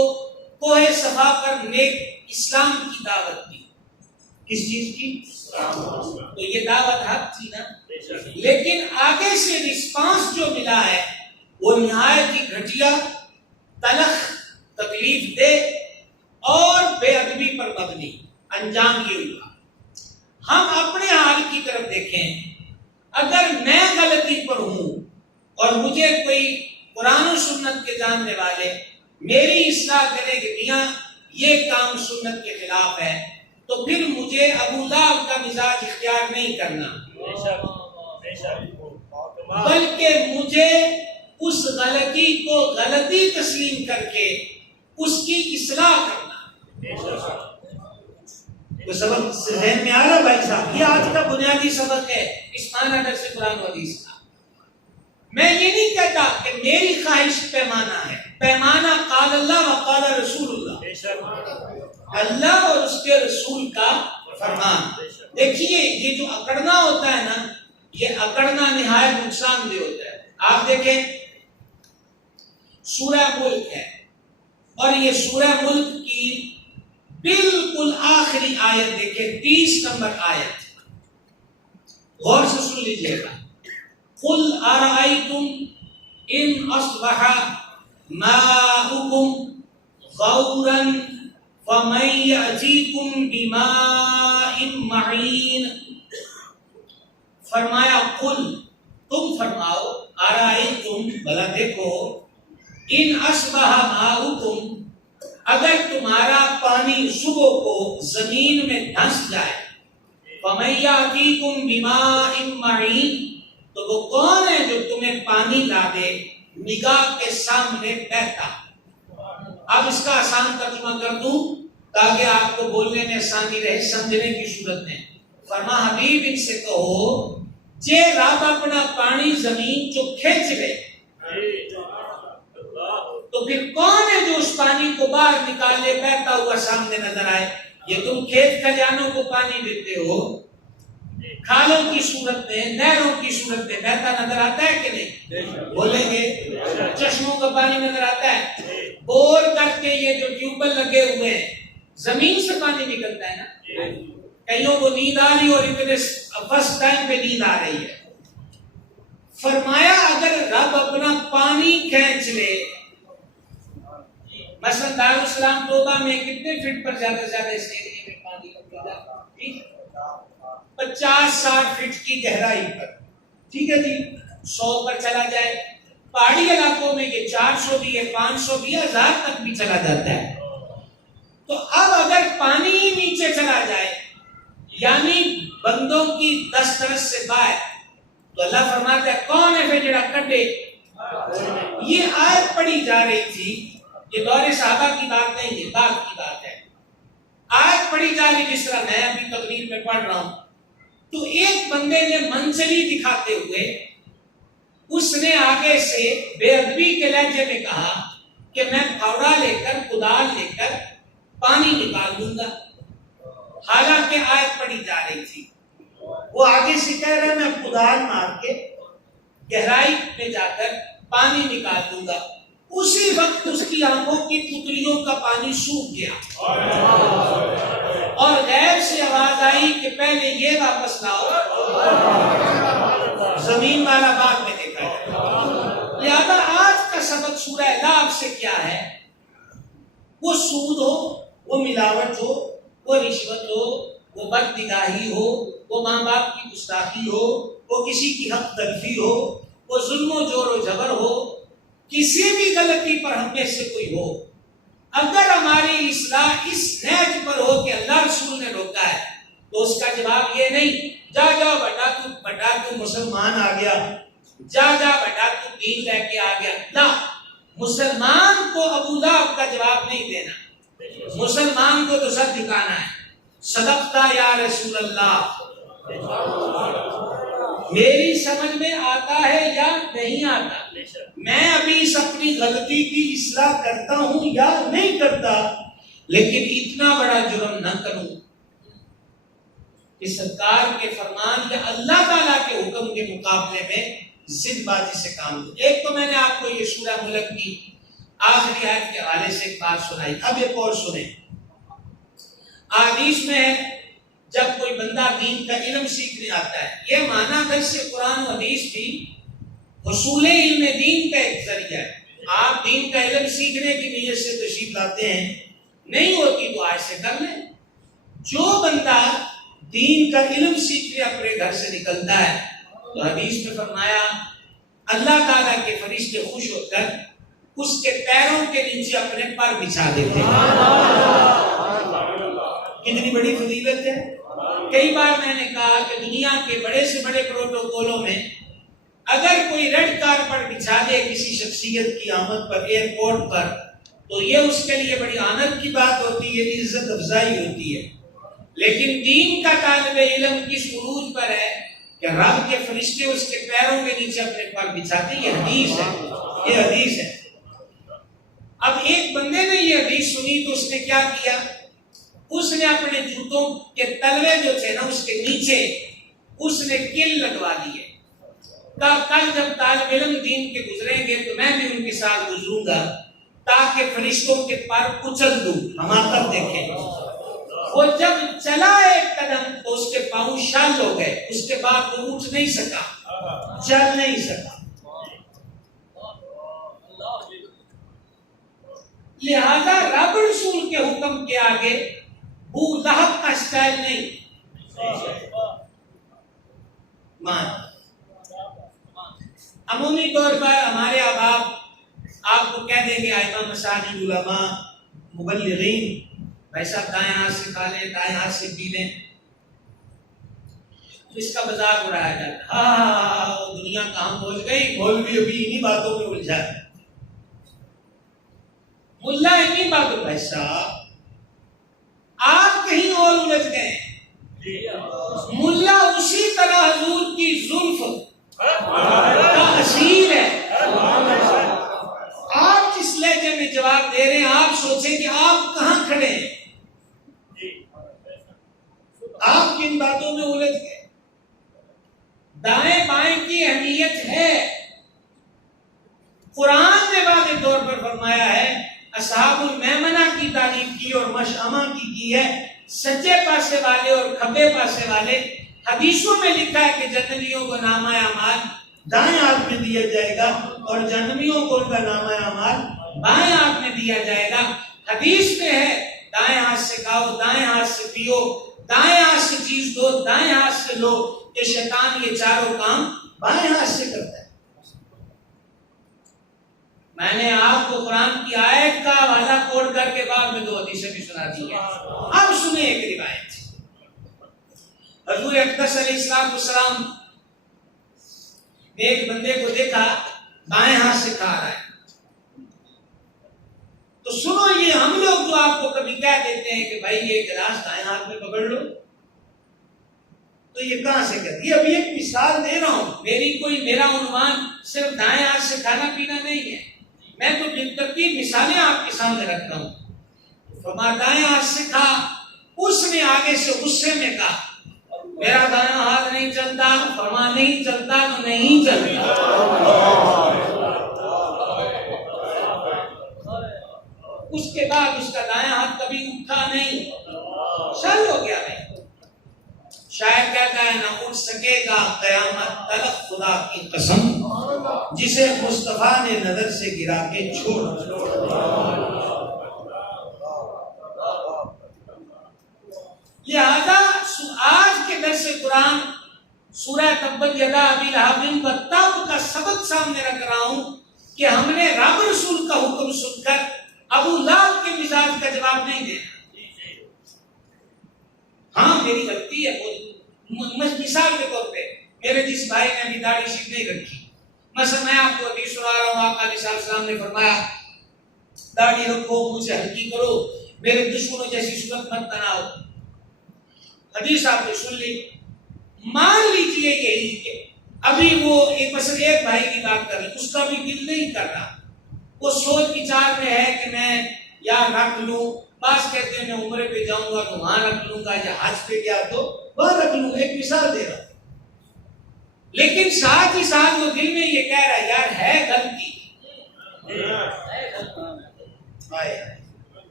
کوہ صفا پر نیک اسلام کی دعوت دی۔ کس چیز کی؟ تو یہ دعوت حق تھی نا، لیکن آگے سے رسپانس جو ملا ہے وہ نہایت ہی گھٹیا، تلخ، تکلیف دے اور بے ادبی پر مبنی۔ انجام یہ ہوا۔ ہم اپنے حال کی طرف دیکھیں، اگر میں غلطی پر ہوں اور مجھے کوئی قرآن و سنت کے جاننے والے میری اصلاح کرے کہ میاں یہ کام سنت کے خلاف ہے، تو پھر مجھے ابو لہب کا مزاج اختیار نہیں کرنا، بلکہ مجھے اس غلطی کو غلطی تسلیم کر کے اس کی اصلاح کرنا۔ وہ سبق ذہن میں آ رہا بھائی صاحب؟ یہ آج کا بنیادی سبق ہے اس معنی در سے قرآن و حدیث کا۔ میں یہ نہیں کہتا کہ میری خواہش پیمانہ ہے، پیمانہ قال اللہ و قال رسول اللہ، اللہ اور اس کے رسول کا فرمان۔ دیکھیے یہ جو اکڑنا ہوتا ہے نا، یہ اکڑنا نہایت نقصان دہ ہوتا ہے۔ آپ دیکھیں سورہ ملک ہے، اور یہ سورہ ملک کی بالکل آخری آیت دیکھیں، 30 نمبر آیت، غور سے سن لیجئے گا۔ قُلْ أَرَأَيْتُمْ إِنْ أَصْبَحَ مَاؤُكُمْ غَوْرًا فَمَنْ يَأْتِيكُمْ بِمَاءٍ مَعِينٍ۔ فرمایا قل، تم فرماؤ، أَرَأَيْتُمْ بھلا دیکھو، ان اصبح ماؤکم اگر تمہارا پانی صبح کو زمین میں دھنس جائے، فَمَن يَأْتِيكُمْ بِمَاءٍ مَعِينٍ تو وہ کون ہے جو تمہیں پانی لا دے نگاہ کے سامنے بہتا۔ اب اس کا آسان ترجمہ کر دوں تاکہ آپ کو بولنے میں آسانی رہے، سمجھنے کی صورت میں۔ فرما حبیب ان سے کہو جے رب اپنا پانی زمین جو کھینچ لے تو پھر کون ہے جو اس پانی کو باہر نکالے بہتا ہوا سامنے نظر آئے؟ یہ تم کھیت کھلیانوں کو پانی دیتے ہو، کھالوں کی صورت میں، نہروں کی صورت میں بہتا نظر آتا ہے کہ نہیں؟ بولیں گے۔ چشموں کا پانی نظر آتا ہے، بور کر کے یہ جو ٹیوبل لگے ہوئے ہیں زمین سے پانی نکلتا ہے نا۔ کئیوں کو نیند آ رہی اور اتنے فرسٹ ٹائم پہ نیند آ رہی ہے۔ فرمایا اگر رب اپنا پانی کھینچ لے، مثلا دارالاسلام توبہ میں کتنے فٹ پر زیادہ سے زیادہ اس ایریے میں پانی لگتا ہے؟ 50-60 فٹ کی گہرائی پر، ٹھیک ہے جی، 100 پر چلا جائے، پہاڑی علاقوں میں یہ 400 بھی ہے، 500 بھی ہے، 1000 تک بھی چلا جاتا ہے۔ تو اب اگر پانی ہی نیچے چلا جائے یعنی بندوں کی دسترس سے باہر، تو اللہ فرماتا ہے کون ہے پھر جڑا کٹے؟ یہ آیت پڑھی جا رہی تھی، یہ دور صحابہ کی بات نہیں، یہ بعد کی بات ہے۔ آیت پڑھی جا رہی جس طرح میں ابھی تقریر میں پڑھ رہا ہوں، تو ایک بندے نے منزلی دکھاتے ہوئے اس نے آگے سے بے ادبی کے لہجے میں کہا کہ میں پھاوڑا لے کر، کدال لے کر پانی نکال دوں گا، حالانکہ آیت پڑھی جا رہی تھی۔ وہ آگے سے کہہ رہا ہے میں کدال مار کے گہرائی میں جا کر پانی نکال دوں گا، اسی وقت اس کی آنکھوں کی پتلیوں کا پانی سوکھ گیا اور غیب سے آواز آئی کہ پہلے یہ واپس لاؤ، زمین والا بعد میں دیکھا جائے۔ لہذا آج کا سبق سورہ لاغ سے کیا ہے؟ وہ سود ہو، وہ ملاوٹ ہو، وہ رشوت ہو، وہ بدنگاہی ہو، وہ ماں باپ کی گستاخی ہو، وہ کسی کی حق تلفی ہو، وہ ظلم و جور و جبر ہو، کسی بھی غلطی پر ہم میں سے کوئی ہو، اگر ہماری اصلاح اس نہج پر ہو کہ اللہ رسول نے روکا ہے تو اس کا جواب یہ نہیں جا جا بیٹا تو مسلمان آ گیا، جا جا بیٹا تو دین لے کے آ گیا۔ نہ، مسلمان کو ابو لہب کا جواب نہیں دینا، مسلمان کو تو سر جھکانا ہے۔ صدقتا یا رسول اللہ، میری سمجھ میں آتا ہے یا نہیں آتا؟ میں ابھی اس اپنی غلطی کی اصلاح کرتا ہوں یا نہیں کرتا، لیکن اتنا بڑا جرم نہ کروں کہ سرکار کے فرمان یا اللہ تعالیٰ کے حکم کے مقابلے میں ضد بازی سے کام لوں۔ ایک تو میں نے آپ کو یہ سورہ ملک کی آخری آیت کے حوالے سے ایک بات سنائی، اب ایک اور سنیں۔ حدیث میں ہے جب کوئی بندہ دین کا علم سیکھنے آتا ہے، یہ معنی درس قرآن و حدیث بھی حصول علم دین کا ایک ذریعہ ہے۔ آپ دین کا علم سیکھنے کی نیت سے تشریف لاتے ہیں، نہیں ہوتی تو آج سے کر لیں۔ جو بندہ دین کا علم سیکھنے اپنے گھر سے نکلتا ہے تو حدیث میں فرمایا اللہ تعالیٰ کے فرشتے خوش ہو کر اس کے پیروں کے نیچے اپنے پر بچھا دیتے ہیں۔ کتنی بڑی فضیلت ہے۔ کئی بار میں نے کہا کہ دنیا کے بڑے سے بڑے پروٹوکولوں میں اگر کوئی ریڈ کارپٹ بچھا دے کسی شخصیت کی آمد پر ایئرپورٹ پر تو یہ اس کے لیے بڑی آنت کی بات ہوتی ہے، عزت افزائی ہوتی ہے، لیکن دین کا طالب علم کس عروج پر ہے کہ رب کے فرشتے اس کے پیروں کے نیچے اپنے پر بچھاتے ہیں۔ یہ حدیث ہے، یہ حدیث ہے۔ اب ایک بندے نے یہ حدیث سنی تو اس نے کیا کیا، اس نے اپنے جوتوں کے تلوے جو تھے نا اس کے نیچے اس نے کل لگوا دیے، کل جب طالب علم دین کے گزریں گے تو میں بھی ان کے ساتھ گزروں گا تاکہ فرشتوں کے پر کچل دوں، حماقت دیکھیں۔ وہ جب چلا ایک قدم تو اس کے پاؤں شل ہو گئے، اس کے بعد وہ اٹھ نہیں سکا، چل نہیں سکا۔ لہذا رب رسول کے حکم کے آگے ابو لہب کا سٹائل نہیں مان۔ عمومی طور پر ہمارے اب آپ کو کہہ دیں گے ائمہ مساجد، علماء، مبلغین، بھائی صاحب دائیں ہاتھ سے کھا لیں، دائیں ہاتھ سے پی لیں، اس کا مذاق اڑایا جاتا ہے۔ ہاں دنیا کہاں پہنچ گئی، مولوی ابھی انہی باتوں میں الجھا ہے، ملا انہی باتوں۔ بھائی صاحب کھڑے ہیں، آپ کن باتوں میں الجھ گئے؟ دائیں بائیں کی اہمیت ہے، قرآن نے واضح طور پر فرمایا ہے، اصحاب المیمنہ کی تعریف کی اور مشأمہ کی ہے، سجے پاسے والے اور کھبے پاسے والے۔ حدیثوں میں لکھا ہے کہ جنمیوں کو نامہ اعمال دائیں ہاتھ میں دیا جائے گا اور جہنمیوں کو ان کا نامہ اعمال بائیں ہاتھ میں دیا جائے گا۔ حدیث میں ہے دائیں ہاتھ سے کھاؤ، دائیں ہاتھ سے پیو، دائیں ہاتھ سے چیز دو، دائیں ہاتھ سے لو، کہ شیطان یہ چاروں کام بائیں ہاتھ سے کرتا ہے۔ میں نے آپ کو قرآن کی آیت کا حوالہ کوٹ کر کے بعد میں 2 حدیثیں بھی سنا دی ہیں۔ اب سنیں ایک روایت، حضور اقدس علیہ السلام نے ایک بندے کو دیکھا بائیں ہاتھ سے کھا رہا ہے، تو سنو یہ ہم لوگ جو آپ کو کبھی کہہ دیتے ہیں کہ بھائی یہ گلاس دائیں ہاتھ میں پکڑ لو، تو یہ کہاں سے کہتے ہیں؟ ابھی ایک مثال دے رہا ہوں، میرا عنوان صرف دائیں ہاتھ سے کھانا پینا نہیں ہے، میں تو بالترتیب مثالیں آپ کے سامنے رکھ رہا ہوں۔ فرمایا دائیں ہاتھ سے کھا، اس نے آگے سے غصے میں کہا میرا دائیں ہاتھ نہیں چلتا، فرمایا نہیں چلتا تو نہیں چلتا۔ اس کے بعد اس کا دائیں ہاتھ کبھی اٹھا نہیں، شل ہو گیا نہیں۔ شاید کہتا ہے نہ اٹھ سکے گا قیامت تلک خدا کی قسم، جسے مصطفیٰ نے نظر سے گرا کے چھوڑ۔ لہذا آج کے درس قرآن سورہ تبت یدا ابی لہب وتب کا سبق سامنے رکھ رہا ہوں کہ ہم نے رب رسول کا حکم سن کر ابو لہب کے مزاج کا جواب نہیں دینا۔ ہاں میری غلطی ہے، مثال کے طور پہ میرے جس بھائی نے ابھی داڑھی شیف نہیں رکھی، مثلا میں آپ کو ابھی سنا رہا ہوں، آپ علیہ السلام نے فرمایا داڑھی رکھو، مجھ سے ہلکی کرو، میرے دشمنوں جیسی صورت مت بناؤ۔ حدیث آپ نے سن لی، مان لیجئے یہی کہ ابھی وہ مثلا ایک بھائی کی بات کر لیں، اس کا بھی دل نہیں کر رہا، وہ سوچ وچار میں ہے کہ میں یا رکھ لوں، بعض کہتے ہیں میں عمرے پہ جاؤں گا تو وہاں رکھ لوں گا، یا حج پہ گیا تو وہاں رکھ لوں، ایک مثال دے رہا ہوں۔ لیکن ساتھ ہی ساتھ وہ دل میں یہ کہہ رہا ہے یار ہے غلطی،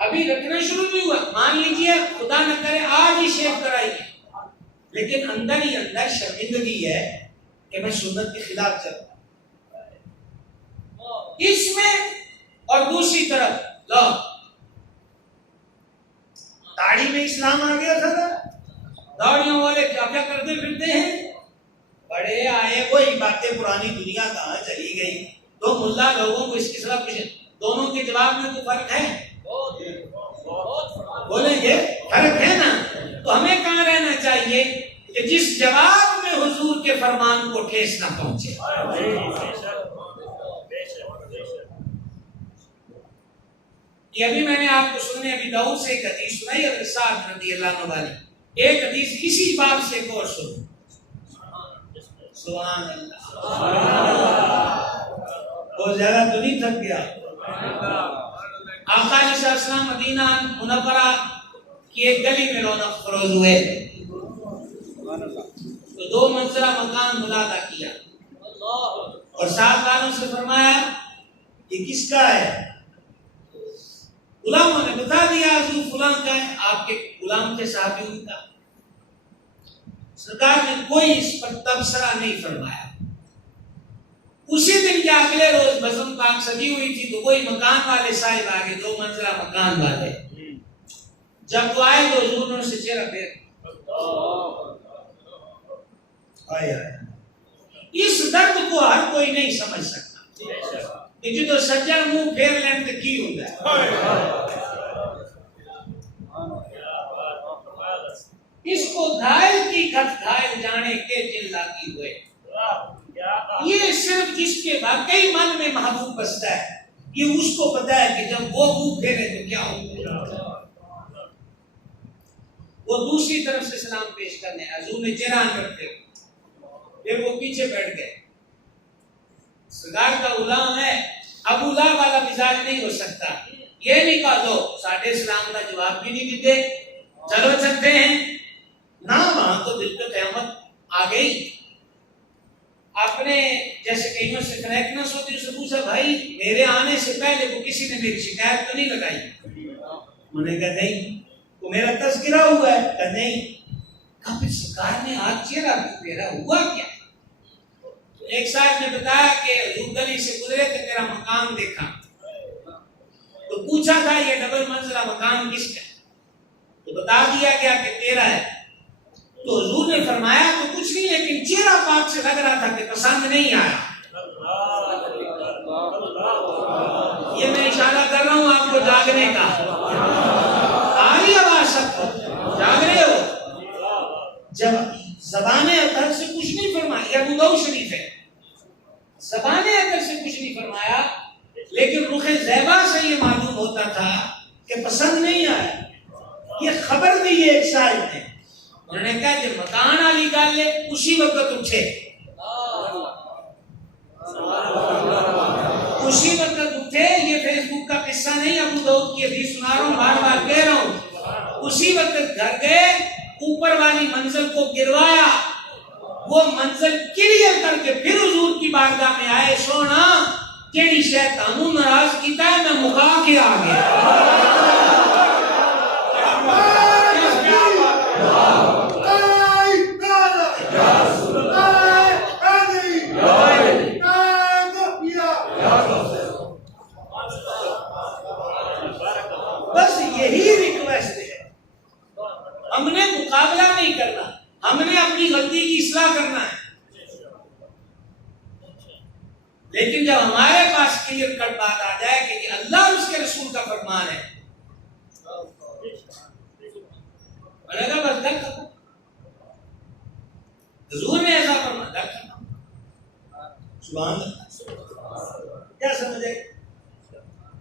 ابھی رکھنا شروع نہیں ہوا، مان لیجئے خدا نہ کرے آج ہی شیو کرائیے، لیکن اندر ہی اندر شرمندگی ہے کہ میں سنت کے خلاف چل رہا ہوں۔ اس میں اور دوسری طرف لو داڑھی میں اسلام آ گیا تھا، داڑھیوں والے کیا کیا کرتے پھرتے ہیں، بڑے آئے، وہی باتیں پرانی دنیا کہاں چلی گئی، تو ملا لوگوں کو اس کے خلاف کچھ دونوں کے جواب میں کوئی فرق ہے؟ بولیں گے فرق ہے نا، تو ہمیں کہاں رہنا چاہیے کہ جس جواب میں حضور کے فرمان کو ٹھیس نہ پہنچے۔ یہ ابھی میں نے آپ کو سننے ابھی داؤد سے ایک حدیث سنائی، حضرت سعد رضی اللہ عنہ والی، ایک حدیث اسی باب سے ایک اور سنو، سبحان اللہ، بہت زیادہ تو نہیں تھک گیا۔ آقا علیہ السلام مدینہ منورہ کی ایک گلی میں رونق فروز ہوئے تو 2 منزلہ مکان ملادہ کیا اور ساتھ والوں سے فرمایا یہ کس کا ہے؟ غلاموں نے بتا دیا حضور فلاں کا ہے، آپ کے غلام کے صحابیوں کا۔ سرکار نے کوئی اس پر تبصرہ نہیں فرمایا۔ اسی دن یا اگلے روز بزم پاک سجی ہوئی تھی تو وہی مکان والے صاحب آگے، 2 منزلہ مکان والے، جب وہ آئے تو حضور نے ان سے چہرہ پھیر اس درد کو ہر کوئی نہیں سمجھ سکتا کہ جو سجن منہ پھیر لین تو کی ہوتا ہے، اس کو گھائل کی کھٹ گھائل جانے کے چلا کی ہوئے، یہ صرف جس کے واقعی من میں محبوب بستا ہے یہ اس کو پتا ہے کہ جب وہ منہ پھیرے تو کیا ہوگا۔ وہ دوسری طرف سے سلام پیش کرنے حضور نے چہرہ کرتے پھر وہ پیچھے بیٹھ گئے۔ سرکار کا غلام ہے، ابو لہب والا مزاج نہیں ہو سکتا، یہ نہیں کہا دو ساڑھے اسلام کا جواب بھی نہیں دیتے چلو چلتے ہیں نہ، وہاں تو دل کو قیامت آ گئی. اپنے جیسے کہیں سے کریکٹنس ہوتی ہے، اس سے پوچھا بھائی میرے آنے سے پہلے کو کسی نے میری شکایت تو نہیں لگائی؟ انہوں نے کہا نہیں. تو میرا تذکرہ ہوا ہے؟ کہا نہیں. کہا پھر سرکار نے آج چہرہ تیرا ہوا کیا؟ ایک صاحب نے بتایا کہ حضور گلی سے گزرے تو تیرا مکان دیکھا، تو پوچھا تھا یہ ڈبل منزلہ مکان کس کا؟ تو بتا دیا گیا کہ تیرا ہے. تو حضور نے فرمایا تو کچھ نہیں، لیکن چہرہ پاک سے لگ رہا تھا کہ پسند نہیں آیا. یہ میں اشارہ کر رہا ہوں آپ کو جاگنے کا. آئی آواز سب کو جاگ رہے ہو؟ جب زبان اطہر سے کچھ نہیں فرمایا، ابو داؤد شریف ہے، زبان اطہر سے کچھ نہیں فرمایا، لیکن رخ زیبا سے یہ معلوم ہوتا تھا کہ پسند نہیں آیا. یہ خبر دی ہے ایک صاحب نے. انہوں نے کہا کہ مکان والی گل ہے، اسی وقت اٹھے، اسی وقت اٹھے. یہ فیس بک کا قصہ نہیں، ابو داؤد کی حدیث سنا رہا ہوں، بار بار کہہ رہا ہوں. اسی وقت گھر گئے، اوپر والی منزل کو گروایا، وہ منزل کلیئر کر کے پھر حضور کی بارگاہ میں آئے. سونا کیڑی شے تانوں ناراض کیتا ہے، میں مکا کے آ گیا. بس یہی ریکویسٹ ہے. ہم نے مقابلہ نہیں کرنا، ہم نے اپنی غلطی کی اصلاح کرنا ہے. لیکن جب ہمارے پاس کلیئر کٹ بات آ جائے کہ یہ اللہ اور اس کے رسول کا فرمان ہے، بس در ختم. حضور نے ایسا فرمایا در ختم. سبحان اللہ. کیا سمجھے؟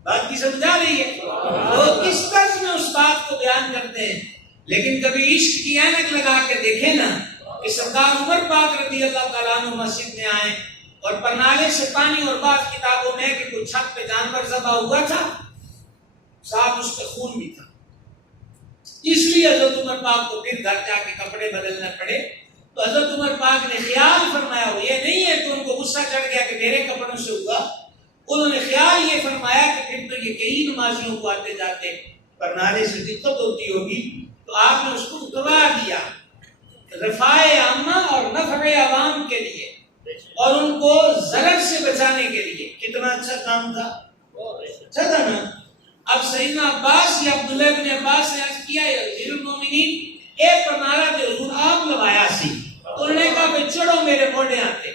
بات کی سمجھا رہی ہے؟ لوگ کس طرح میں اس بات کو بیان کرتے ہیں، لیکن کبھی عشق کی اینک لگا کے دیکھیں نا کہ سرکار عمر پاک رضی اللہ تعالیٰ عنہ مسجد میں آئے اور پرنالے سے پانی، اور بعض کتابوں میں کہ کوئی چھت پہ جانور ذبح ہوا تھا، ساتھ اس پہ خون بھی تھا. اس لیے حضرت عمر پاک کو پھر گھر جا کے کپڑے بدلنا پڑے. تو حضرت عمر پاک نے خیال فرمایا، ہو یہ نہیں ہے کہ ان کو غصہ چڑھ گیا کہ میرے کپڑوں سے ہوا. انہوں نے خیال یہ فرمایا کہ پھر تو یہ کئی نمازیوں کو آتے جاتے پرنالے سے دقت ہوتی ہوگی، تو آپ نے اس کو اتروا دیا رفاع عامہ اور نفع عوام کے لیے، اور ان کو ضرر سے بچانے کے لیے. کتنا اچھا کام تھا، اچھا تھا نا. اب سیدنا عباس یا عبداللہ بن عباس نے عرض کیا یا امیر المومنین اے پرنالا دے حضور آپ لوایا سی. انہوں نے کہا کہ چڑھو میرے موڑے آتے،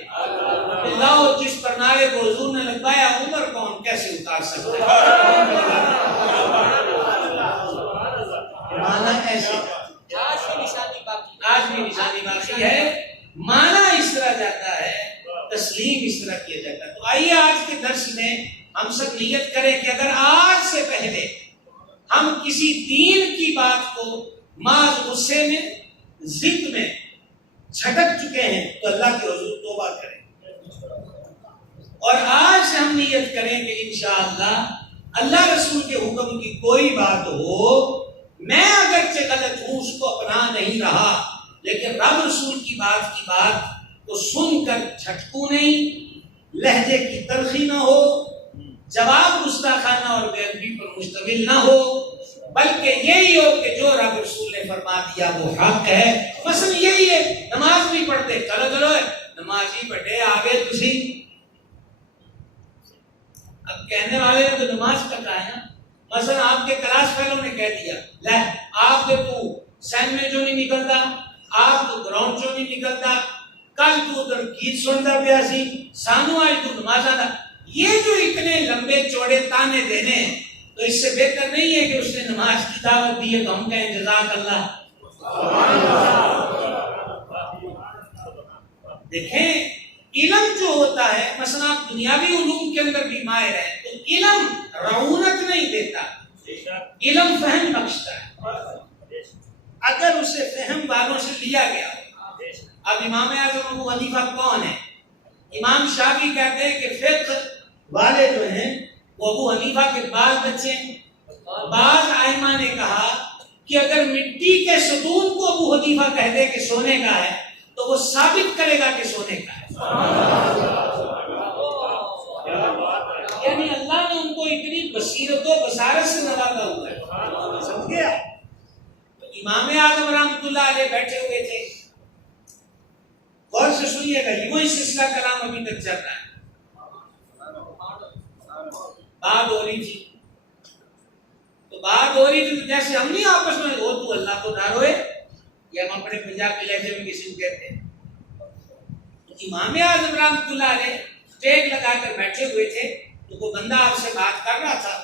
لاؤ جس پرنالے کو حضور نے لگوایا عمر کون کیسے اتار سکتا ہے. مانا ایسے آج بھی نشانی باقی ہے. مانا اس طرح جاتا ہے، تسلیم اس طرح کیا جاتا ہے. تو آئیے آج کے درس میں ہم سب نیت کریں کہ اگر آج سے پہلے ہم کسی دین کی بات کو محض غصے میں، ضد میں جھٹک چکے ہیں تو اللہ کے حضور توبہ کریں، اور آج سے ہم نیت کریں کہ انشاءاللہ اللہ رسول کے حکم کی کوئی بات ہو، میں اگرچہ غلط ہوں اس کو اپنا نہیں رہا، لیکن رب رسول کی بات کو سن کر جھٹکوں نہیں، لہجے کی تلخی نہ ہو، جواب گستاخانہ اور بے ادبی پر مشتمل نہ ہو، بلکہ یہی ہو کہ جو رب رسول نے فرما دیا وہ حق ہے. مثلا یہی ہے، نماز بھی پڑھتے، چلو نماز ہی پڑھے آگے تسی. اب کہنے والے نے تو نماز کا کہا ہے نا. مثلا آپ کے کلاس فیلو نے کہہ دیا لے آپ تو سین میں جو نہیں نکلتا، آپ تو گراؤنڈ جو نہیں نکلتا، کل تو ادھر گیت سنتا پیا سی، سانو آج تو نماز آتا. یہ جو اتنے لمبے چوڑے تانے دینے ہیں، تو اس سے بہتر نہیں ہے کہ اس نے نماز کی دعوت دی ہے تو ہم کہیں جزاک اللہ. دیکھیں علم جو ہوتا ہے، مثلا آپ دنیاوی علوم کے اندر بھی ماہر ہیں، تو علم رعونت نہیں دیتا، علم فہم بخشتا ہے اگر اسے فہم والوں سے لیا گیا. اب امام اعظم ابو حنیفہ کون ہے؟ امام شافعی کہتے ہیں کہ فقہ والے جو ہیں وہ ابو حنیفہ کے بال بچے ہیں، بعض ائمہ نے کہا کہ اگر مٹی کے ستون کو ابو حنیفہ کہہ دے کہ سونے کا ہے تو وہ ثابت کرے گا کہ سونے کا ہے. یعنی اللہ نے ان کو اتنی بصیرت و بصارت سے نوازا ہوا ہے. سمجھ گیا؟ تو امام اعظم رحمۃ اللہ علیہ بیٹھے ہوئے تھے. غور سے سنیے گا، وہی سلسلہ کلام ابھی تک چل رہا ہے. بات ہو رہی تھی تو جیسے ہم نہیں آپس میں ہو تو اللہ کو ڈر ہوئے، یہ ہم اپنے پنجابی لہجے میں کسی کو کہتے ہیں. تو امام اعظم رحمۃ اللہ علیہ ٹیک لگا کر بیٹھے ہوئے تھے تو کوئی بندہ آپ سے بات کر رہا تھا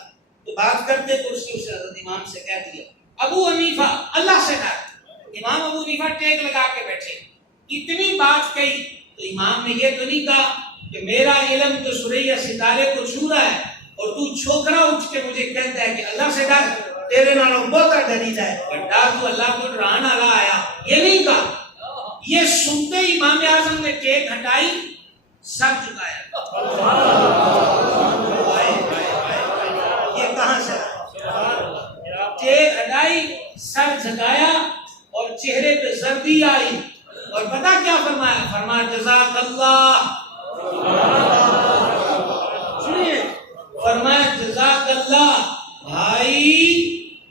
تو بات کرتے تو اس نے حضرت امام سے کہہ دیا ابو حنیفہ اللہ سے ڈر. امام ابو حنیفہ ٹیک لگا کے بیٹھے، اتنی بات کہی تو امام نے یہ تو نہیں کہا کہ میرا علم تو سورہ ستارے کو چھو رہا ہے اور تو چھوکرا اٹھ کے مجھے کہتا ہے کہ اللہ سے ڈر، تیرے نالوں بہت ڈری جائے اور ڈر تو اللہ کو ڈرانا لا آیا. یہ نہیں کہا. یہ سنتے امام اعظم نے ٹیک ہٹائی، سر جھکایا. یہ کہاں سے ٹیک ہٹائی، سر جھکایا اور چہرے پہ زردی آئی اور پتہ کیا فرمایا؟ فرمایا جزاک اللہ. سنیے، فرمایا جزاک اللہ. بھائی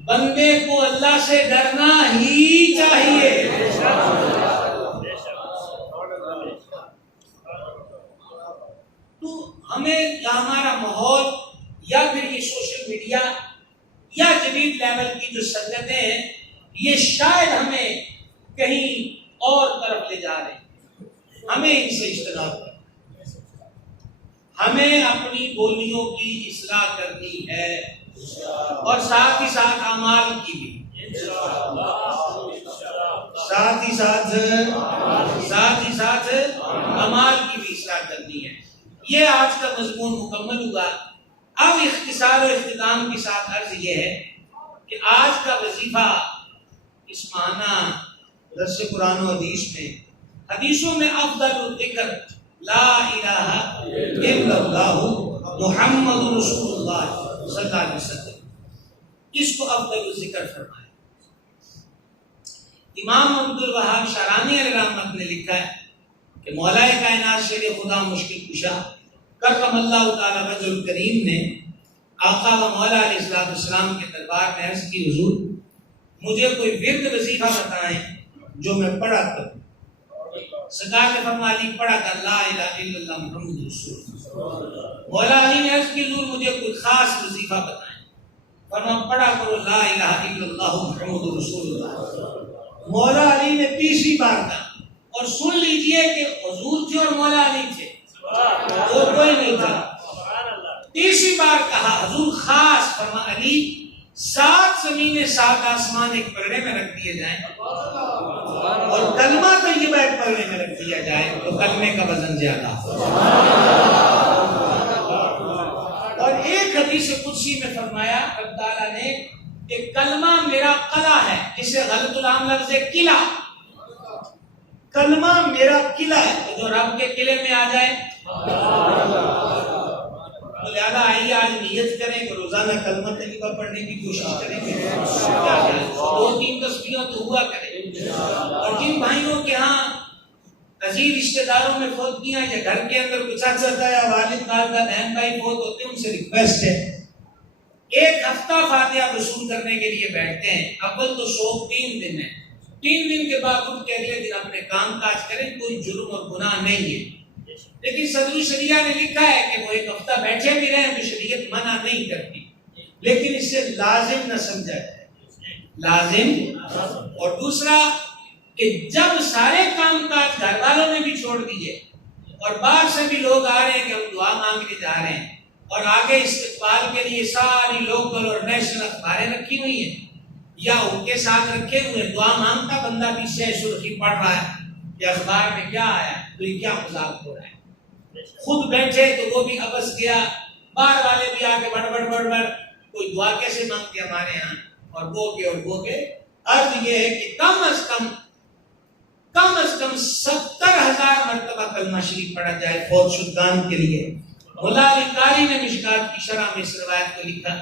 بندے کو اللہ سے ڈرنا ہی چاہیے. تو ہمیں ہمارا ماحول یا پھر یہ سوشل میڈیا یا جدید لیول کی جو سنگتیں ہیں یہ شاید ہمیں کہیں اور طرف لے جا رہے ہیں. ہمیں ان سے اجتناب کرنا، ہمیں اپنی بولیوں کی اصلاح کرنی ہے اور ساتھ ہی ساتھ اعمال کی بھی، ساتھ ہی ساتھ اعمال کی بھی اصلاح کرنی ہے. یہ آج کا مضمون مکمل ہوا. اب اختصار و اختتام کے ساتھ عرض یہ ہے کہ آج کا وظیفہ اس معنی درس قرآن و حدیث میں، حدیثوں میں افضل الذکر لا الہ الا اللہ محمد رسول اللہ صلی اللہ علیہ وسلم، اس کو افضل الذکر فرمایا. امام عبد الوہاب شارانی علیہ رحمت نے لکھا ہے کہ مولا کائنات شیر خدا مشکل کشا کرم اللہ تعالی وجہ الکریم نے آقا و مولا علیہ السلام کے دربار میں عرض کی حضور مجھے کوئی ورد وظیفہ بتائیں جو میں پڑھا کروں. سرکار نے فرمایا علی پڑھا کر لا الہ الا اللہ محمد رسول اللہ. مولا علی نے عرض کی حضور مجھے کوئی خاص وظیفہ بتائیں. فرمایا پڑھا کرو لا الہ الا اللہ محمد رسول اللہ. مولا علی نے تیسری بار کہا اور سن لیجئے کہ حضور تھے اور مولا علی تھے اور کوئی نہیں تھا. تیسری بار کہا حضور خاص. فرمایا علی 7 زمینیں 7 آسمان ایک پلڑے میں رکھ دیے جائیں اور کلمہ طیبہ ایک پلڑے میں رکھ دیا جائے تو کلمے کا وزن زیادہ. اور ایک حدیث قدسی میں فرمایا رب تعالیٰ نے کہ کلمہ میرا قلعہ ہے، اسے غلط العام لفظ ہے قلعہ. کلمہ میرا قلعہ ہے، تو جو رب کے قلعے میں آ جائے تو لہذا آئیے آج نیت کریں کہ روزانہ کلمہ طیبہ پڑھنے کی کوشش کریں گے. 2-3 تسبیحیں تو ہوا کریں. اور جن بھائیوں کے ہاں عزیز رشتہ داروں میں فوتگیاں یا گھر کے اندر کچھ چلتا ہے، والد والدہ بہن بھائی فوت ہوتے ہیں، ان سے ریکویسٹ ہے 1 ہفتہ فاتحہ وصول کرنے کے لیے بیٹھتے ہیں. اول تو شوق 3 دن ہے، 3 دن کے بعد اٹھ کے اگلے دن اپنے کام کاج کریں، کوئی جرم اور گناہ نہیں ہے. لیکن صدر شریعہ نے لکھا ہے کہ وہ 1 ہفتہ بیٹھے بھی رہیں تو شریعت منع نہیں کرتی، لیکن اس سے لازم نہ سمجھا جائے. لازم. اور دوسرا کہ جب سارے کام کاج گھر والوں نے بھی چھوڑ دیے اور باہر سے بھی لوگ آ رہے ہیں کہ ہم دعا مانگنے جا رہے ہیں اور آگے استقبال کے لیے ساری لوکل اور نیشنل اخباریں رکھی ہوئی ہیں یا ان کے ساتھ رکھے ہوئے، دعا مانگتا بندہ بھی سہ سرخی پڑھ رہا ہے کہ اخبار میں کیا آیا، تو یہ کیا مذاق ہو رہا ہے. خود بیٹھے تو وہ بھی ابس گیا، باہر والے بھی آگے بڑھ کوئی دعا کیسے مانگتے ہمارے ہاں اور وہ کے عرض یہ ہے کہ کم از کم 70,000 مرتبہ کلمہ شریف پڑھا جائے فوت شدگان کے لیے. ملا علی قاری نے مشکات کی شرح میں اس روایت کو لکھا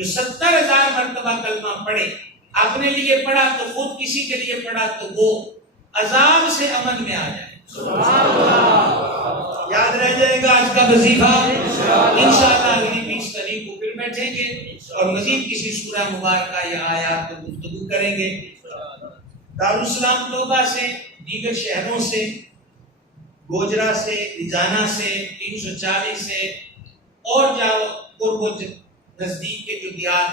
جو 70,000 مرتبہ کلمہ پڑھے، اپنے لیے پڑھا تو خود، کسی کے لیے پڑھا تو وہ، عذاب سے امن میں آ جائے۔ یاد رہ جائے گا آج کا وظیفہ۔ انشاءاللہ اگلی 20 تاریخ کو پھر بیٹھیں گے اور مزید کسی سورہ مبارکہ یا آیات پر گفتگو کریں گے۔ دارالسلام طوبہ سے، دیگر شہروں سے، گوجرا سے، رجانہ سے، 340 سے، اور جاؤ قرب و نزدیک کے جو دیہات